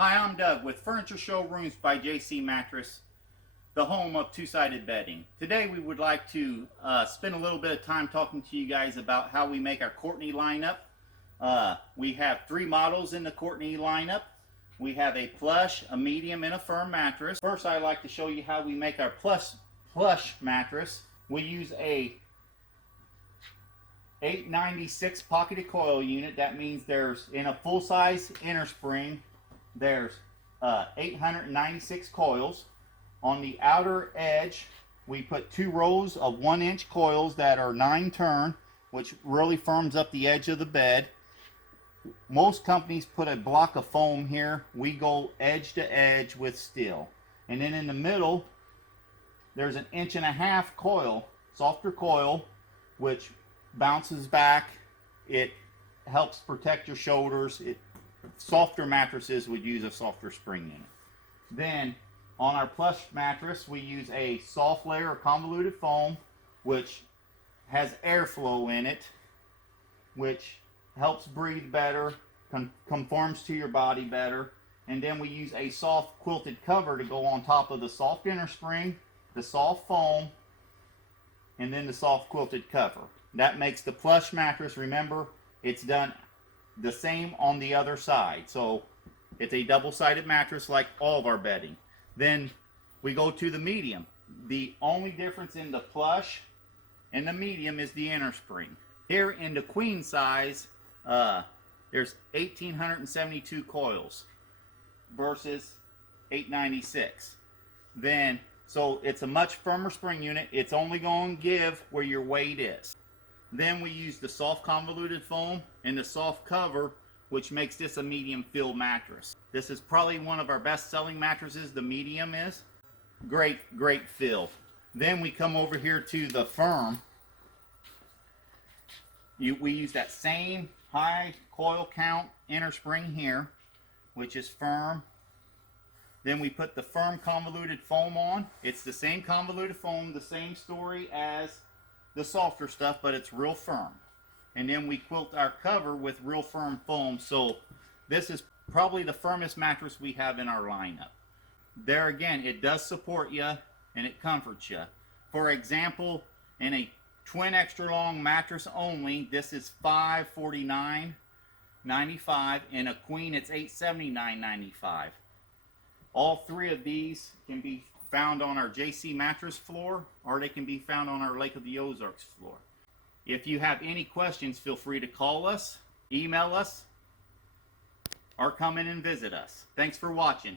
Hi, I'm Doug with Furniture Showrooms by JC Mattress, the home of two-sided bedding. Today we would like to spend a little bit of time talking to you guys about how we make our Courtney lineup. We have 3 models in the Courtney lineup. We have a plush, a medium, and a firm mattress. First, I'd like to show you how we make our plush mattress. We use a 896 pocketed coil unit. That means there's, in a full-size inner spring, there's 896 coils. On the outer edge, we put 2 rows of 1-inch coils that are 9 turn, which really firms up the edge of the bed. Most companies put a block of foam here. We go edge to edge with steel. And then in the middle, there's an 1.5-inch coil, softer coil, which bounces back. It helps protect your shoulders. Softer mattresses would use a softer spring unit. Then on our plush mattress, we use a soft layer of convoluted foam, which has airflow in it, which helps breathe better, conforms to your body better. And then we use a soft quilted cover to go on top of the soft inner spring, the soft foam, and then the soft quilted cover. That makes the plush mattress, remember, it's done the same on the other side. So it's a double-sided mattress like all of our bedding. Then we go to the medium. The only difference in the plush and the medium is the inner spring. Here in the queen size, there's 1,872 coils versus 896. Then, so it's a much firmer spring unit. It's only going to give where your weight is. Then we use the soft convoluted foam and the soft cover, which makes this a medium fill mattress. This is probably one of our best selling mattresses. The medium is great fill. Then we come over here to the firm. We use that same high coil count inner spring here, which is firm. Then we put the firm convoluted foam on. It's the same convoluted foam, the same story as the softer stuff, but it's real firm. And then we quilt our cover with real firm foam. So this is probably the firmest mattress we have in our lineup. There again, it does support you and it comforts you. For example, in a twin extra long mattress only, this is $549.95. In a queen, it's $879.95. All 3 of these can be found on our JC mattress floor, or they can be found on our Lake of the Ozarks floor. If you have any questions, feel free to call us, email us, or come in and visit us. Thanks for watching.